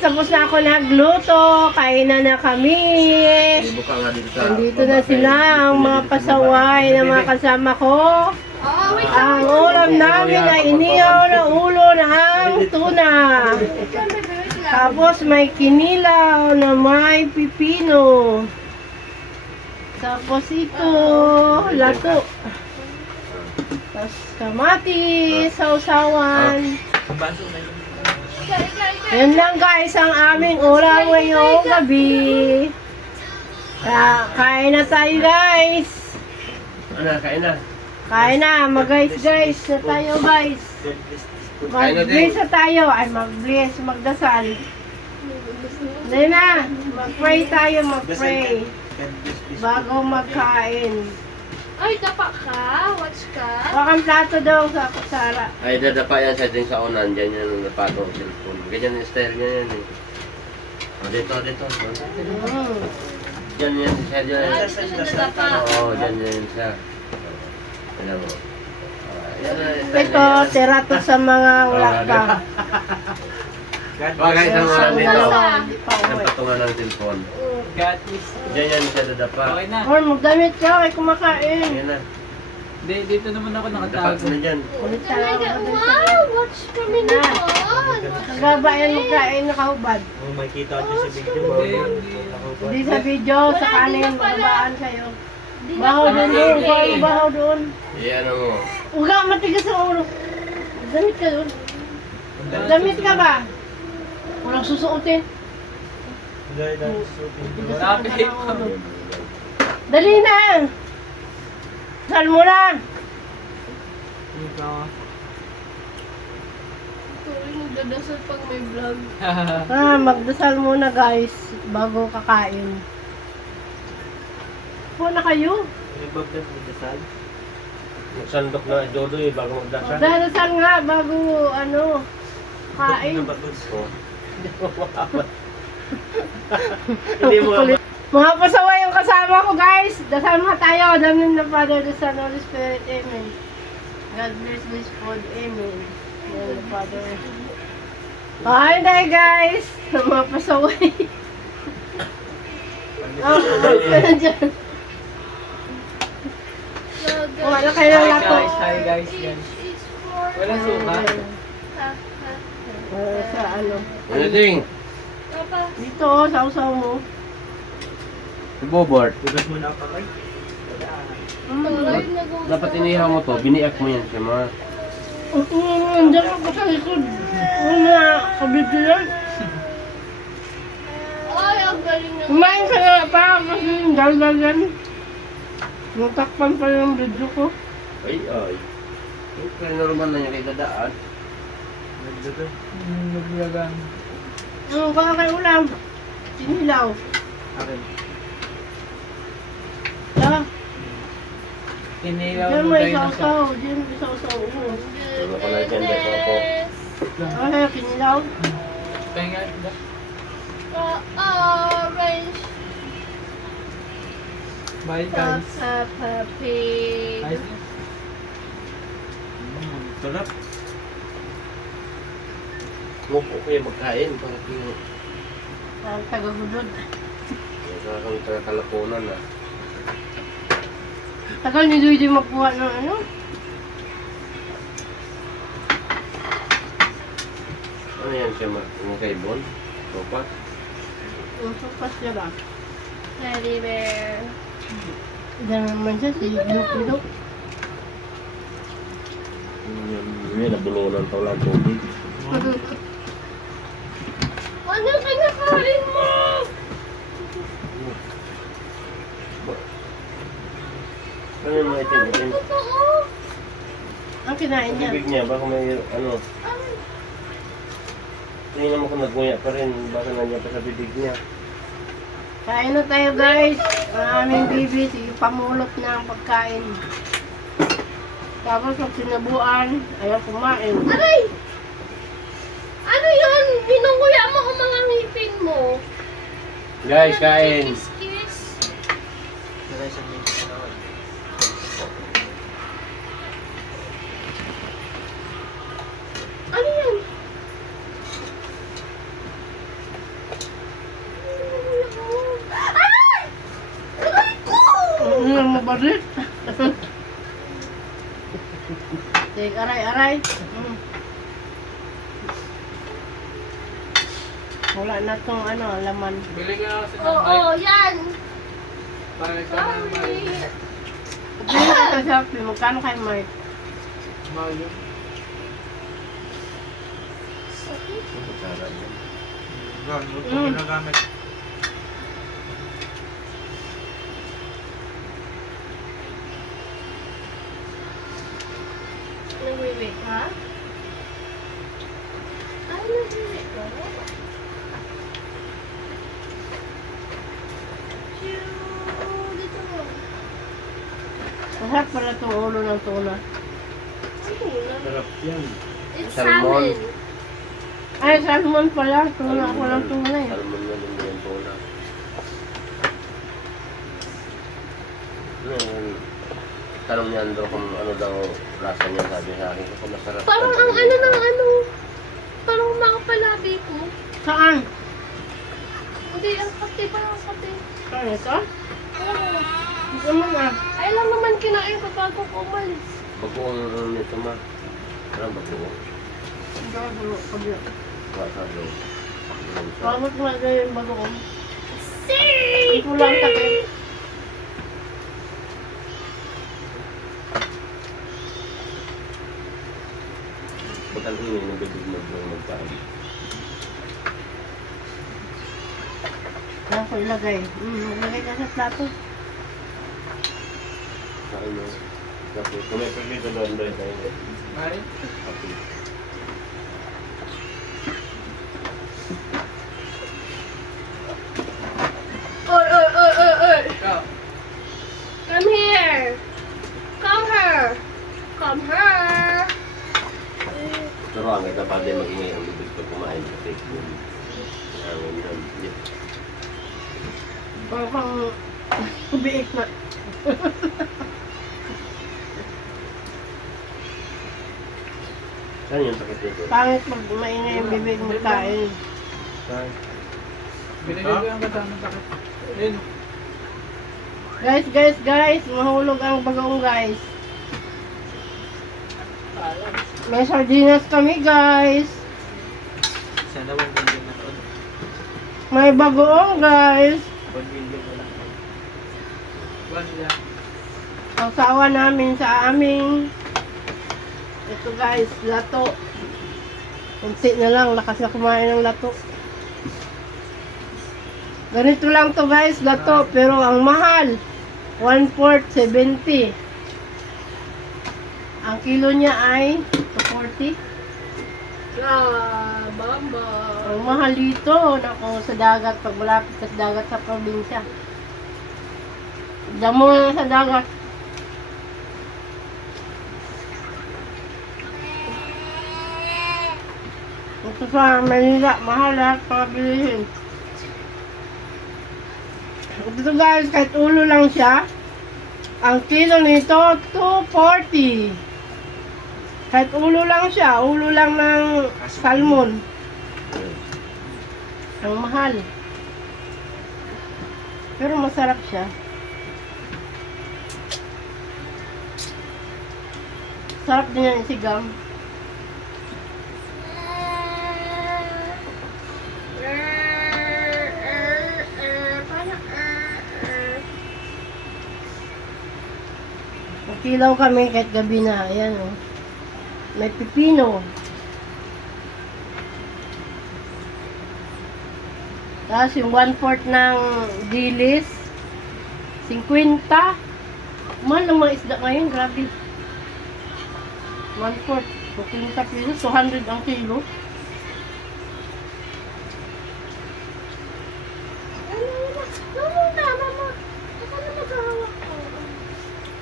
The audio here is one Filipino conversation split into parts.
tapos na ako nagluto. Kainan na kami. Ibuka nga dito sa... Nandito na sila, ang mga pasaway na mga kasama ko. Ang ulam namin ay inihaw na ulo ng tuna. Tapos may kinilaw na may pipino. Tapos ito, lato. Tapos kamatis, sausawan. Yan lang guys ang aming ulam ngayong gabi. Kain na tayo guys. Ano, kain na. Kain na, mag-guys na tayo guys. Mag-bless na tayo. Ay, mag-bless, magdasal. Hindi na, mag-pray tayo, mag-pray. Bago magkain. Ay, dapa ka? Watch ka? Bakang plato daw sa kusara. Ay, dadapa yan sa ating sa unan. Diyan yan ang napato ng cellphone. Ganyan yung style niya yan eh. O, dito. Diyan yan siya. Ay, gusto siya nadapa. Oo, diyan yan siya. Alam mo. Yan na yung style Ito, niya. tira to sa mga wala pa. Bagay sa mga Sa dito. dalawa, hindi pa Ang uwi. patungan ng cellphone. God is... Diyan yan siya dadapa. Okay na. Or, magdamit ka, ay kumakain. Yan na. Dito naman ako Dapat nakatago. na dyan. Ulit Oh my God, wow! Watch kami Na. naman! Kagaba yan magkain, nakahubad. Oh, makikita nyo sa video. Hindi sa video, sa kanin, magabaan kayo. Bahaw doon, bahaw doon. Yan ang mo. Huwag ka matigas ang ulo. Damit ka doon. Damit ka ba? Walang susuotin. Sabi ko. Dali na! Sal mo na! Tuloy magdadasal pag may vlog. Magdasal muna guys, bago kakain. Po na kayo. Sandok na dodo eh, bago magdasal. Magdasal nga, bago kain. Oh. Kulit. Mga pasaway yung kasama ko guys. Dasal mga tayo. Damin na Father, the Son, Holy Spirit. Amen. God bless this food. Amen. Amen, Father. Kain tayo guys. Mga pasaway. Alis ka na dyan. Wala kayo ng lato. Hi guys. Yan. Walang suka. Sa ano. Ano ding? Papa, Dito, sausaw mo. Bobart. Tugas mo na pa kay. tuloy nag-uusap. Dapat inihaw mo to, biniak mo yan siya mga. Andiyan ako sa likod. Una, kabibilan. Ay, ang galing na. Kumain ka na pa kasi yung dal-dalan. Natakpan pa yung video ko. Ay. Kaya normal na niya kay dadaan. Naglagang. Ano ka kay ulam? Sinilaw. Akin. Ah, Inilaw diyan mo may tayo na sa... sausaw. Diyan may sausaw. Ano pala dyan, dito ako. Ay, kinilaw. Pahinga. Orange. Bye guys. Papi. Nice. Sarap. Mupo kayo magkain para kayo. Ang taga-hudod. Kung kalapunan na. Tagal ni Duy makuha ng ano? Ano yan siya mga kaibon? Sopa? Yung supas niya ba? Teddy bear. Diyan naman siya, si Luke. Yan, nabulunan to lang tubig. Ano kinakain mo? Ano yung mga itim-itim? Totoo. Ang kinain niya. Tubig niya, baka may ano. Tingnan mo kung naguya pa rin, baka nandiyan pa sa bibig niya. Kain na tayo guys. Ang aming baby, sige pamulot na ang pagkain. Tapos pag sinabuan, ayaw kumain. Aray! Ano yun? Binunguya mo ang mga ngipin mo. Guys, kain! Kiss-kiss. Ano yan? barit. Sige, aray. Mm. Wala na tong laman. Bili ka na kasi ng Oo, mic. yan. Para ka ng Sorry. mic. Bili ka sa Shopee. Magkano kay Mike? Mahal yun. Sarap yan. Gan, huwag ko Mm. ginagamit. Nagwiwik ka? Ay, nagwiwik ka? Dito mo. Masarap pala itong ulo ng tuna. Ano yun? Sarap yan. It's Salmon. salmon. Ay, salmon pala. Tuna ako ng tuna eh. Salmon yan, hindi yan tuna. Tanong ni Andro kung ano daw lasa niya, sabi sa akin. Kung masarap. Parang ang ano ng ano. Parang makapalabi ko. Saan? Hindi, ang kati. Parang kati. Saan ito? Oo. Ito naman ah. Ay lang naman kinain ko bago ko umalis. Bagoong nito ma. Parang bagoong. Hindi ako dulo. Kabila. Wasa daw. Bakit nga ganyan bago ko? See! Ito lang takip. Ba't ang ingay ng bibig mo doon magkaan? Kaya ko ilagay. Maglagay ka sa plato. Kain mo. Kapit. Kung may pagkita doon doon tayo. Ay, Kapit. Oy! ikaw. Come here! Come here! Come here! Turuan kita pa din mag-ingay ang bibig ko kumain sa take mo. Ang yan. Parang biik na. Saan yung sakit nito? Pangit pag maingay yung bibig mo kain. Saan? Binigay ko yung kasama takip. Yun. Guys, mahulog ang bagoong guys. May sardinas kami guys. Sana 1 million na to. May bagoong guys. 1 million na lang. One lang. Kausawa namin sa aming ito guys, lato. Kunti na lang, lakas na kumain ng lato. Ganito lang to guys, lato. Pero ang mahal, 1/4, 70. Ang kilo niya ay 240. Ah, bamba. Ang mahal dito, nako sa dagat, pag malapit ka sa dagat sa probinsya. Damo na sa dagat. Ito sa Manila, mahal lahat mga bilihin. Ito guys, kahit ulo lang siya, ang kilo nito, 240. Kahit ulo lang siya, ulo lang ng salmon. Ang mahal. Pero masarap siya. Sarap din yan isigang. Kilaw kami kahit gabi na. Ayan o. May pipino. Tapos yung 1/4 ng dilis. 50. Mahal ng mga isda ngayon. Grabe. 1/4. 50 pesos. 200 ang kilo.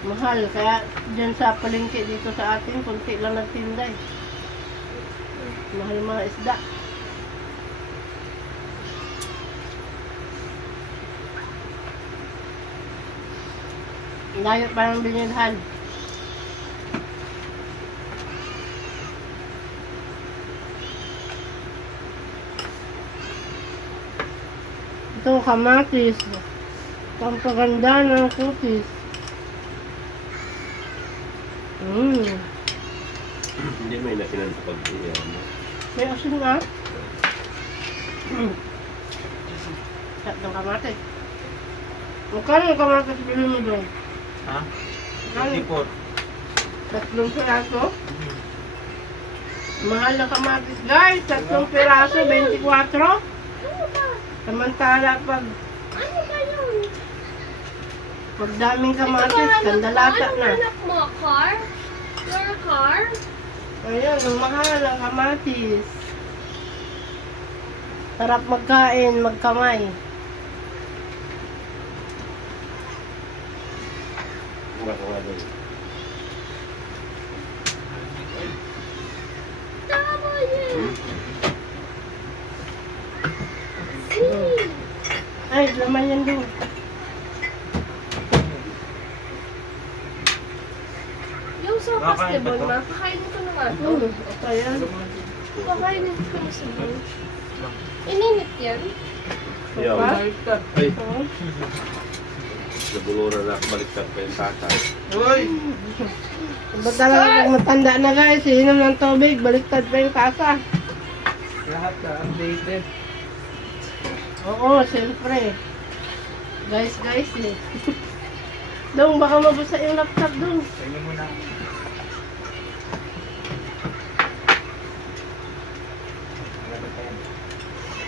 Mahal. Kaya dyan sa palengke dito sa atin, kunti lang nagtinda eh. Mahal mga isda. Layo pa ng binilhan. Ito kamatis. Pampaganda ng kutis. Hindi may nasinan sa pag-iyan. May asin nga. Tatlong kamatis. Magkano yung kamatis bili mo doon? Ha? Ano? 24. Tatlong piraso? Mahal na kamatis guys. Tatlong piraso, 24. Ano ba? Samantala pag Ano ba yun? daming kamatis, kandalata Ano na. hanap mo? Car? Your car? Ayun, ang mahal ang kamatis. Sarap magkain, magkamay. Baka nga doon. Tama yun. See? Ay, laman yan doon. Yung sopas, Kakain ba diba? to? Kakainin ko na nga to. Ayan. Kakainin ko na sa mo. Ininit yan? Ayaw. Sopas? Baliktad. Ay, Oo. nabuluran na. Baliktad pa yung tatay. Uy! Ba talaga pag matanda na guys, inom ng tubig, baliktad pa yung kasa. Lahat ka updated. Oo, siyempre. Guys eh. Dong, baka mabasa yung laptop dun. Tingnan mo na.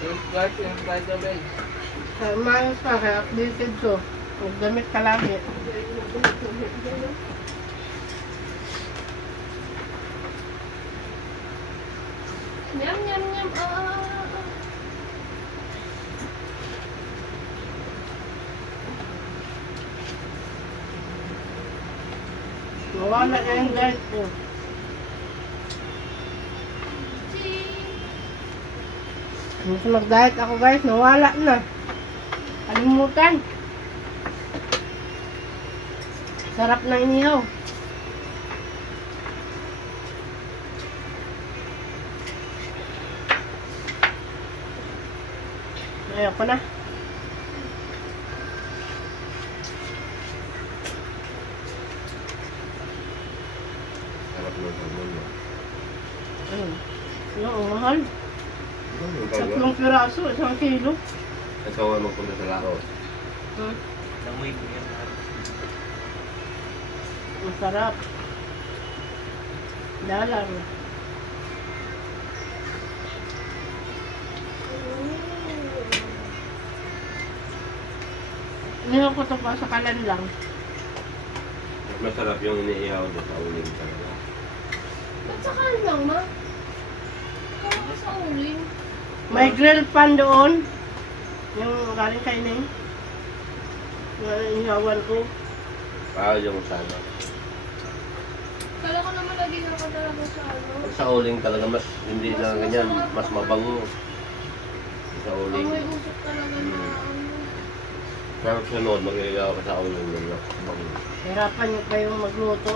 Yung guys, yung vitamin. Mayos pa, kaya updated ko. Magdamit ka lagi. Nyam, nyam, nyam. Nawala na yung guys ko. Mas mag-diet ako guys, nawala na. Kalimutan. Sarap na inihaw. Ayoko na. Harap mo sa mundo. Ano, ang mahal. Ikaw Tatlong piraso, 1 kilo. ang magpunta sa laro. Langoy mo yan. Masarap. Dalang. Inihaw ko ito pa sa kalan lang. Mas masarap yung iniihaw doon sa uling talaga. Ba't sa kanan lang, ma? Kaya ka sa uling. May grill pan doon. Yung galing kay Ning. Yung inihawan ko. Yung sana. Kala ko naman lagi ka talaga sa ano. Sa uling talaga mas hindi na ganyan, mas mabango. Sa Ang uling. may usok talaga na ano. Pero sunod, mag-iihaw ka sa uling nun. Bango. Hirapan niyo kayong magluto.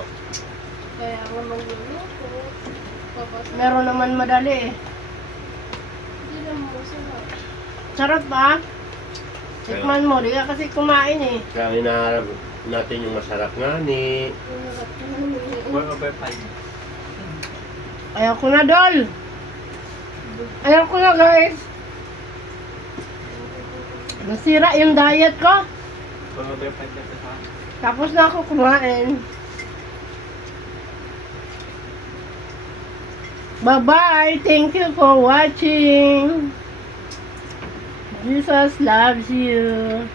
Kaya ako magluluto. Tapos, Meron naman madali eh. hindi naman masarap. Sarap ba? Tikman mo, di ka kasi kumain eh. Kaya hinaharap natin yung masarap nga ni. Masarap naman. 4 over 5. Ayaw ko na, Dol! Ayaw ko na, guys! Nasira yung diet ko. 4 over 5 na ito sa akin. Tapos na ako kumain. Bye-bye! Thank you for watching! Jesus loves you!